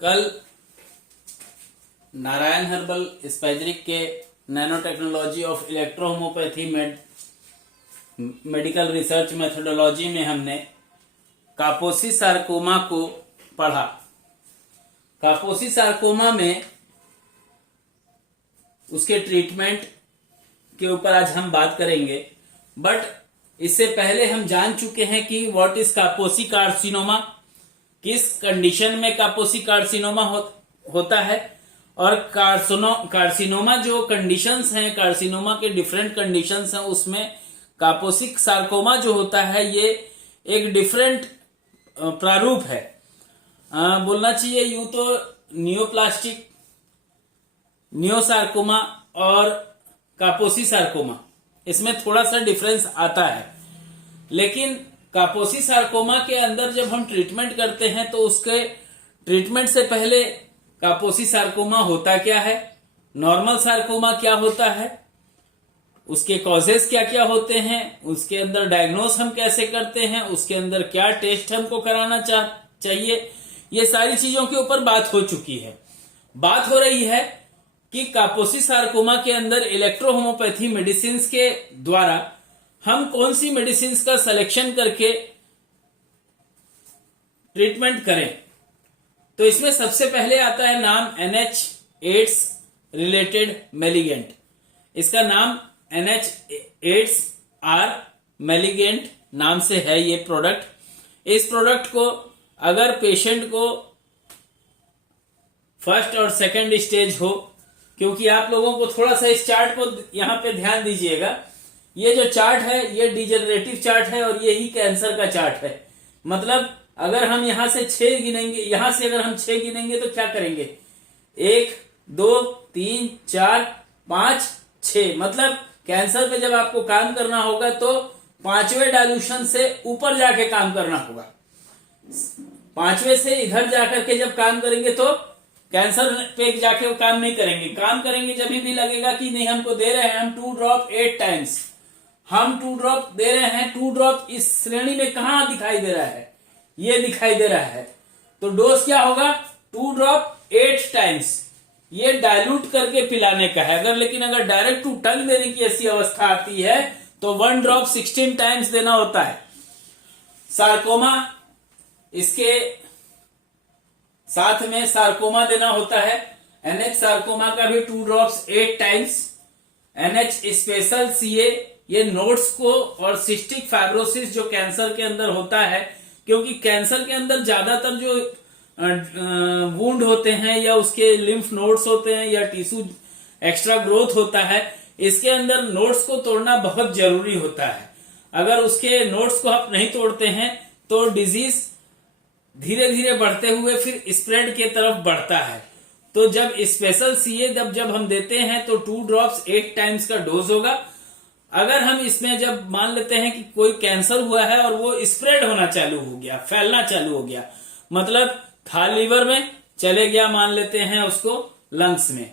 कल Narayan herbal spagyric के nano technology of electrohomeopathy medical research methodology में हमने कापोसी सार्कोमा को पढ़ा। कापोसी सार्कोमा में उसके ट्रीटमेंट के ऊपर आज हम बात करेंगे, बट इससे पहले हम जान चुके हैं कि व्हाट इज कापोसी कार्सिनोमा, किस कंडीशन में कापोसी कार्सिनोमा होता है, और कार्सिनोमा जो कंडीशंस हैं, कार्सिनोमा के डिफरेंट कंडीशंस हैं, उसमें कापोसिक सार्कोमा जो होता है ये एक डिफरेंट प्रारूप है। बोलना चाहिए यूं तो नियोप्लास्टिक, नियोसार्कोमा और कापोसी सार्कोमा, इसमें थोड़ा सा डिफरेंस आता है। लेकिन कापोसी सार्कोमा के अंदर जब हम ट्रीटमेंट करते हैं तो उसके ट्रीटमेंट से पहले कापोसी सार्कोमा होता क्या है, नॉर्मल सार्कोमा क्या होता है, उसके कॉजेस क्या क्या होते हैं, उसके अंदर डायग्नोस हम कैसे करते हैं, उसके अंदर क्या टेस्ट हमको कराना चाहिए, ये सारी चीजों के ऊपर बात हो चुकी है। बात हो रही है कि कापोसी सार्कोमा के अंदर इलेक्ट्रोहोमोपैथी मेडिसिन के द्वारा हम कौन सी मेडिसिन का सिलेक्शन करके ट्रीटमेंट करें। तो इसमें सबसे पहले आता है नाम NH-AIDS रिलेटेड मेलिगेंट। इसका नाम NH-AIDS मेलिगेंट नाम से है ये प्रोडक्ट। इस प्रोडक्ट को अगर पेशेंट को फर्स्ट और सेकंड स्टेज हो, क्योंकि आप लोगों को थोड़ा सा इस चार्ट को यहां पे ध्यान दीजिएगा, ये जो चार्ट है ये डिजेनरेटिव चार्ट है और ये ही कैंसर का चार्ट है। मतलब अगर हम यहां से 6 गिनेंगे, यहां से अगर हम 6 गिनेंगे तो क्या करेंगे, 1 2 3 4 5 6, मतलब कैंसर पे जब आपको काम करना होगा तो 5वें डायल्यूशन से ऊपर जाके काम करना होगा। 5वें से इधर जाकर के जब काम करेंगे तो कैंसर पे जाके वो काम नहीं करेंगे। काम करेंगे जब भी लगेगा कि नहीं हमको दे रहे हैं हम 2 ड्रॉप 8 टाइम्स, हम 2 ड्रॉप दे रहे हैं। 2 ड्रॉप इस श्रेणी में कहां दिखाई दे रहा है, ये दिखाई दे रहा है। तो डोज क्या होगा, 2 ड्रॉप 8 टाइम्स। ये डाइल्यूट करके पिलाने का है। लेकिन अगर डायरेक्ट टू टंग देने की ऐसी अवस्था आती है तो 1 ड्रॉप 16 टाइम्स देना होता है। सार्कोमा, इसके साथ में सार्कोमा देना होता है। NH सार्कोमा का भी 2 drops 8 times. NH special CA, ये नोड्स को और सिस्टिक फाइब्रोसिस जो कैंसर के अंदर होता है, क्योंकि कैंसर के अंदर ज्यादातर जो वुंड होते हैं या उसके लिम्फ नोड्स होते हैं या टिश्यू एक्स्ट्रा ग्रोथ होता है, इसके अंदर नोड्स को तोड़ना बहुत जरूरी होता है। अगर उसके नोड्स को आप नहीं तोड़ते हैं तो डिजीज धीरे धीरे बढ़ते हुए फिर स्प्रेड के तरफ बढ़ता है। तो जब स्पेशल CA जब हम देते हैं तो 2 ड्रॉप्स 8 टाइम्स का डोज होगा। अगर हम इसमें जब मान लेते हैं कि कोई कैंसर हुआ है और वो स्प्रेड होना चालू हो गया, फैलना चालू हो गया, मतलब था लीवर में चले गया, मान लेते हैं उसको लंग्स में,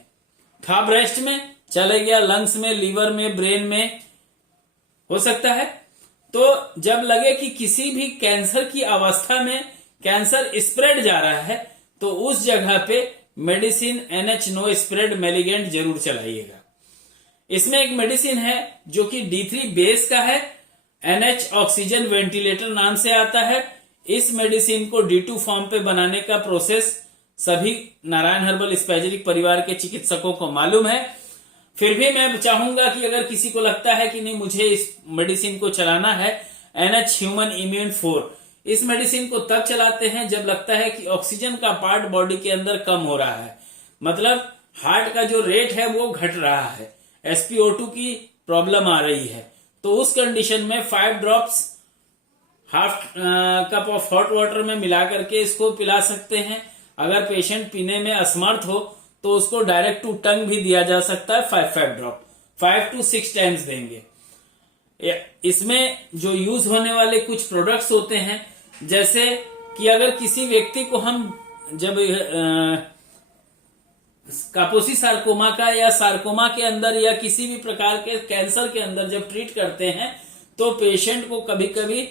था ब्रेस्ट में चले गया लंग्स में, लीवर में, ब्रेन में हो सकता है। तो जब लगे कि किसी भी कैंसर की अवस्था में कैंसर स्प्रेड जा रहा है तो उस जगह पे medicine NH know spread malignant जरूर चलाइएगा। इसमें एक मेडिसिन है जो कि D3 बेस का है, NH ऑक्सीजन वेंटिलेटर नाम से आता है। इस मेडिसिन को D2 फॉर्म पे बनाने का प्रोसेस सभी नारायण हर्बल स्पेजरिक परिवार के चिकित्सकों को मालूम है। फिर भी मैं चाहूंगा कि अगर किसी को लगता है कि नहीं मुझे इस मेडिसिन को चलाना है, NH ह्यूमन इम्यून 4, इस मेडिसिन को तब चलाते हैं जब लगता है कि ऑक्सीजन का पार्ट बॉडी के अंदर कम हो रहा है, मतलब हार्ट का जो रेट है वो घट रहा है, SpO2 की प्रॉब्लम आ रही है। तो उस कंडीशन में 5 drops half cup of hot water में मिला करके इसको पिला सकते हैं। अगर पेशेंट पीने में असमर्थ हो तो उसको डायरेक्ट टू टंग भी दिया जा सकता है। 5 ड्रॉप 5 to 6 टाइम्स देंगे। इसमें जो यूज होने वाले कुछ प्रोडक्ट्स होते हैं, जैसे कि अगर किसी व्यक्ति को हम जब कापोसी सार्कोमा का या सार्कोमा के अंदर या किसी भी प्रकार के कैंसर के अंदर जब ट्रीट करते हैं तो पेशेंट को कभी कभी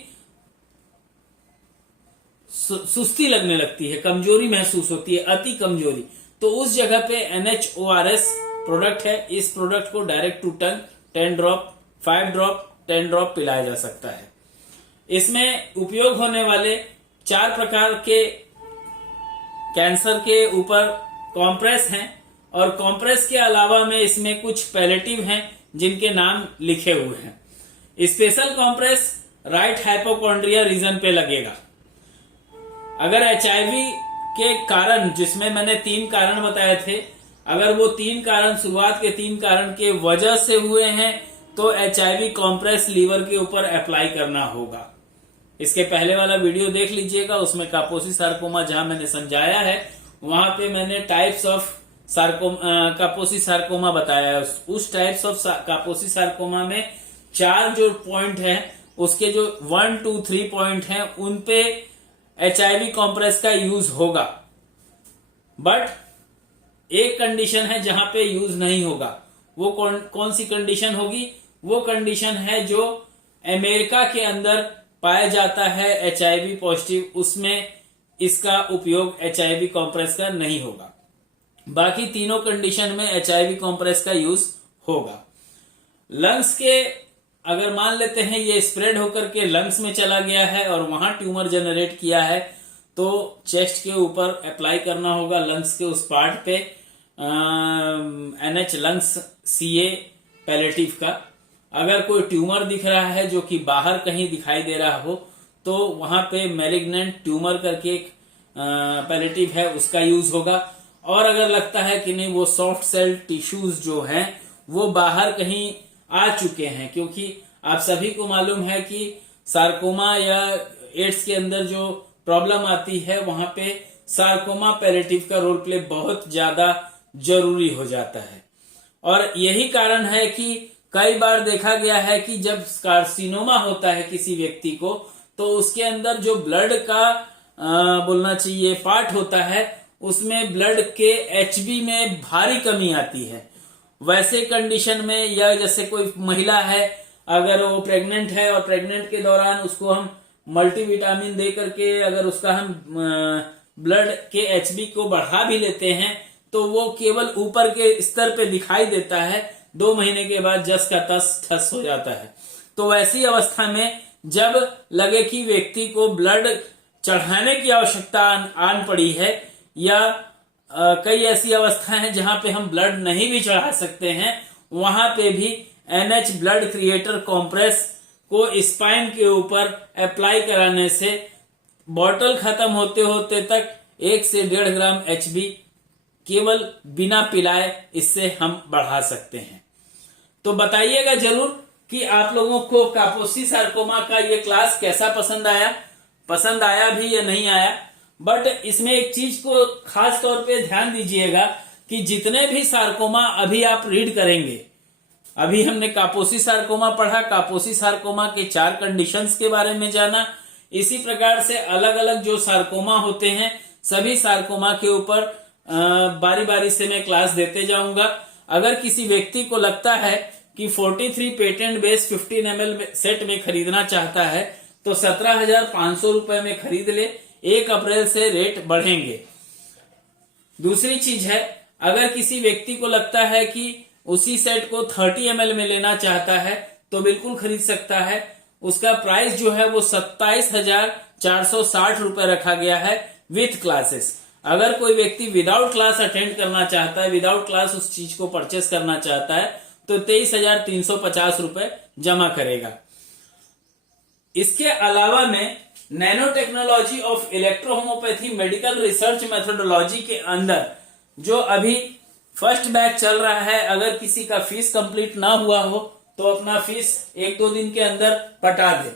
सुस्ती लगने लगती है, कमजोरी महसूस होती है, अति कमजोरी, तो उस जगह पे NHORS प्रोडक्ट है। इस प्रोडक्ट को direct to tongue 10 drop, 5 drop, 10 drop पिलाया जा सकता है। इसमें उपयोग होने वाले 4 प्रकार के कैंसर के ऊपर कॉम्प्रेस हैं, और कॉम्प्रेस के अलावा में इसमें कुछ पैलेटिव हैं जिनके नाम लिखे हुए हैं। Special compress right hypochondria region पे लगेगा। अगर HIV के कारण, जिसमें मैंने 3 कारण बताए थे, अगर वो 3 कारण, शुरुआत के 3 कारण के वजह से हुए हैं तो HIV कॉम्प्रेस लीवर के ऊपर अप्लाई करना होगा। इसके पहले वाला वीडियो देख लीजिएगा, उसमें कापोसी सार्कोमा जहां मैंने समझाया है, वहां पे मैंने टाइप्स ऑफ कापोसी सार्कोमा बताया है। उस टाइप्स ऑफ कापोसी सार्कोमा में 4 जो पॉइंट है, उसके जो 1, 2, 3 पॉइंट हैं, उन पे HIV कॉम्प्रेस का यूज होगा। बट एक कंडीशन है जहां पे यूज नहीं होगा। वो कौन सी कंडीशन होगी? वो कंडीशन है जो अमेरिका के अंदर पाया जाता है HIV पॉजिटिव, उसमें इसका उपयोग HIV कॉम्प्रेस का नहीं होगा। बाकी तीनों कंडीशन में HIV कॉम्प्रेस का यूज होगा। लंग्स के, अगर मान लेते हैं ये स्प्रेड होकर के लंग्स में चला गया है और वहां ट्यूमर जनरेट किया है, तो चेस्ट के ऊपर अप्लाई करना होगा, लंग्स के उस पार्ट पे NH लंग्स CA पैलेटिव का। अगर कोई ट्यूमर दिख रहा है जो कि बाहर कहीं दिखाई दे रहा हो, तो वहां पे मैलिग्नेंट ट्यूमर करके एक पैलेटिव है, उसका यूज होगा। और अगर लगता है कि नहीं, वो सॉफ्ट सेल टिश्यूज जो हैं वो बाहर कहीं आ चुके हैं, क्योंकि आप सभी को मालूम है कि सार्कोमा या एड्स के अंदर जो प्रॉब्लम आती है, वहां पे सार्कोमा पैलेटिव का रोल प्ले बहुत ज्यादा जरूरी हो जाता है। और यही कारण है कि कई बार देखा गया है कि जब कार्सिनोमा होता है किसी व्यक्ति को, तो उसके अंदर जो ब्लड का बोलना चाहिए पार्ट होता है, उसमें ब्लड के HB में भारी कमी आती है। वैसे कंडीशन में, या जैसे कोई महिला है, अगर वो प्रेग्नेंट है और प्रेग्नेंट के दौरान उसको हम मल्टीविटामिन दे करके अगर उसका हम ब्लड के HB को बढ़ा भी लेते हैं, तो वो केवल ऊपर के स्तर पे दिखाई देता है, 2 महीने के बाद जस का तस ठस हो जाता है। तो वैसी अवस्था में जब लगे कि व्यक्ति को ब्लड चढ़ाने की आवश्यकता आन पड़ी है, या कई ऐसी अवस्थाएं हैं जहां पे हम ब्लड नहीं भी चढ़ा सकते हैं, वहां पे भी NH ब्लड क्रिएटर कॉम्प्रेस को स्पाइन के ऊपर अप्लाई कराने से बॉटल खत्म होते होते तक 1 से 1.5 ग्राम HB केवल बिना पिलाए इससे हम बढ़ा सकते हैं। तो बताइएगा जरूर कि आप लोगों को कापोसी सार्कोमा का ये क्लास कैसा पसंद आया भी या नहीं आया। बट इसमें एक चीज को खास तौर पे ध्यान दीजिएगा कि जितने भी सार्कोमा अभी आप रीड करेंगे, अभी हमने कापोसी सार्कोमा पढ़ा, कापोसी सार्कोमा के 4 कंडीशंस के बारे में जाना। इसी प्रकार से अलग अलग जो सार्कोमा होते हैं, सभी सार्कोमा के ऊपर बारी बारी से मैं क्लास देते जाऊंगा। अगर किसी व्यक्ति को लगता है कि 43 पेटेंट बेस 15 ml सेट में खरीदना चाहता है, तो 17,500 रुपए में खरीद ले। 1 अप्रैल से रेट बढ़ेंगे। दूसरी चीज है, अगर किसी व्यक्ति को लगता है कि उसी सेट को 30 ml में लेना चाहता है, तो बिल्कुल खरीद सकता है। उसका प्राइस जो है वो 27,460 रुपए रखा गया है विथ क्लासेस। अगर कोई व्यक्ति विदाउट क्लास अटेंड करना चाहता है, विदाउट क्लास उस चीज को परचेस करना चाहता है, तो 23,350 रुपए जमा करेगा। इसके अलावा में nano technology of electrohomeopathy medical research methodology के अंदर जो अभी फर्स्ट बैच चल रहा है, अगर किसी का फीस कंप्लीट ना हुआ हो तो अपना फीस 1-2 दिन के अंदर पटा दे।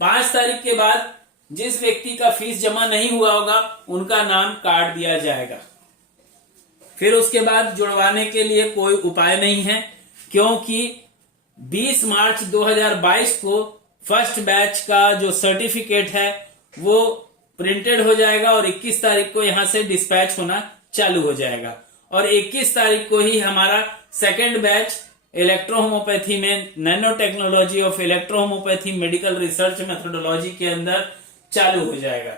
5 तारीख के बाद जिस व्यक्ति का फीस जमा नहीं हुआ होगा, उनका नाम काट दिया जाएगा। फिर उसके बाद जुड़वाने के लिए कोई उपाय नहीं है, क्योंकि 20 मार्च 2022 को फर्स्ट बैच का जो सर्टिफिकेट है वो प्रिंटेड हो जाएगा और 21 तारीख को यहां से डिस्पैच होना चालू हो जाएगा। और 21 तारीख को ही हमारा सेकेंड बैच इलेक्ट्रोहोमोपैथी में nano technology of electrohomeopathy medical research methodology के अंदर चालू हो जाएगा।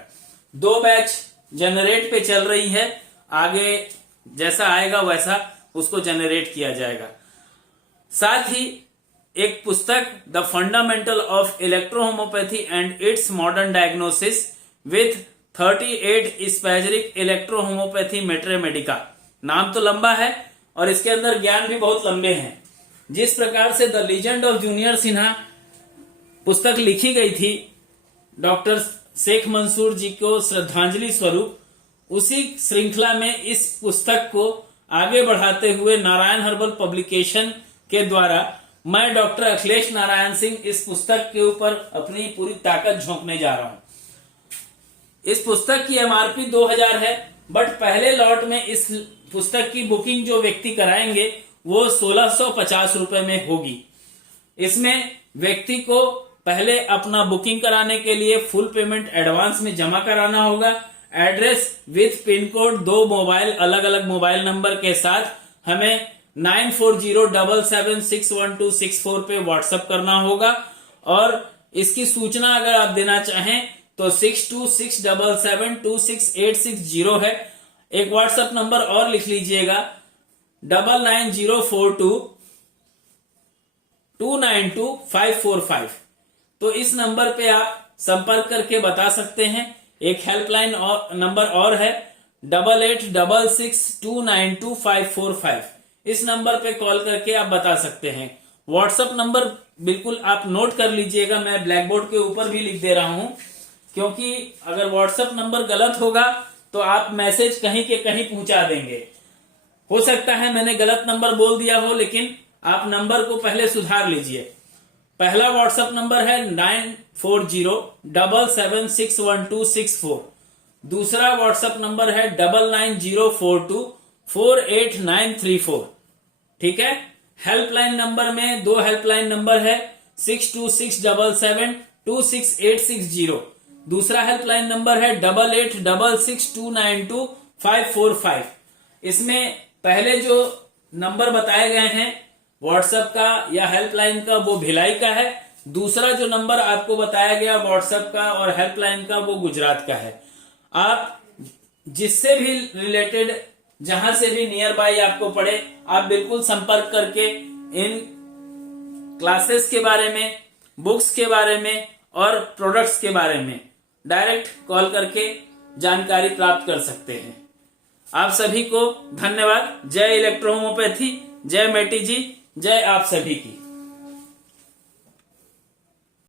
2 बैच जनरेट पे चल रही है, आगे जैसा आएगा वैसा उसको जनरेट किया जाएगा। साथ ही एक पुस्तक the fundamental of electrohomeopathy and its modern diagnosis with 38 spagyric electrohomeopathy materia medica. नाम तो लंबा है और इसके अंदर ज्ञान भी बहुत लंबे हैं। जिस प्रकार से the legend of junior Sinha पुस्तक लिखी गई थी डॉक्टर शेख मंसूर जी को श्रद्धांजलि स्वरूप, उसी श्रृंखला में इस पुस्तक को आगे बढ़ाते हुए नारायण हर्बल पब्लिकेशन के द्वारा मैं डॉक्टर अखिलेश नारायण सिंह इस पुस्तक के ऊपर अपनी पूरी ताकत झोंकने जा रहा हूं। इस पुस्तक की एमआरपी 2000 है, बट पहले लॉट में इस पुस्तक की बुकिंग जो व्यक्ति कराएंगे वो 1650 रुपए में होगी। इसमें व्यक्ति को पहले अपना बुकिंग कराने के लिए फुल पेमेंट एडवांस में जमा कराना होगा। Address with pin code, 2 mobile, अलग अलग मोबाइल नंबर के साथ हमें 9407761264 पे व्हाट्सएप करना होगा। और इसकी सूचना अगर आप देना चाहें तो 6267726860 है। एक व्हाट्सएप नंबर और लिख लीजिएगा 990422922545। तो इस नंबर पे आप संपर्क करके बता सकते हैं। एक हेल्पलाइन और नंबर और है 8866292545। इस नंबर पे कॉल करके आप बता सकते हैं। व्हाट्सएप नंबर बिल्कुल आप नोट कर लीजिएगा, मैं ब्लैक बोर्ड के ऊपर भी लिख दे रहा हूं, क्योंकि अगर व्हाट्सएप नंबर गलत होगा तो आप मैसेज कहीं के कहीं पहुंचा देंगे। हो सकता है मैंने गलत नंबर बोल दिया हो, लेकिन आप नंबर को पहले सुधार लीजिए। पहला व्हाट्सएप नंबर है 9407761264। दूसरा व्हाट्सएप नंबर है 9904248934। ठीक है। हेल्पलाइन नंबर में 2 हेल्पलाइन नंबर है 6267726860। दूसरा हेल्पलाइन नंबर है 8866292545। इसमें पहले जो नंबर बताए गए हैं व्हाट्सएप का या हेल्पलाइन का वो भिलाई का है। दूसरा जो नंबर आपको बताया गया व्हाट्सएप का और हेल्पलाइन का वो गुजरात का है। आप जिससे भी रिलेटेड, जहां से भी नियर बाय आपको पड़े, आप बिल्कुल संपर्क करके इन क्लासेस के बारे में, बुक्स के बारे में और प्रोडक्ट्स के बारे में डायरेक्ट कॉल करके जानकारी प्राप्त कर सकते हैं। आप सभी को धन्यवाद। जय इलेक्ट्रोहोम्योपैथी, जय मेटी जी, जय आप सभी की।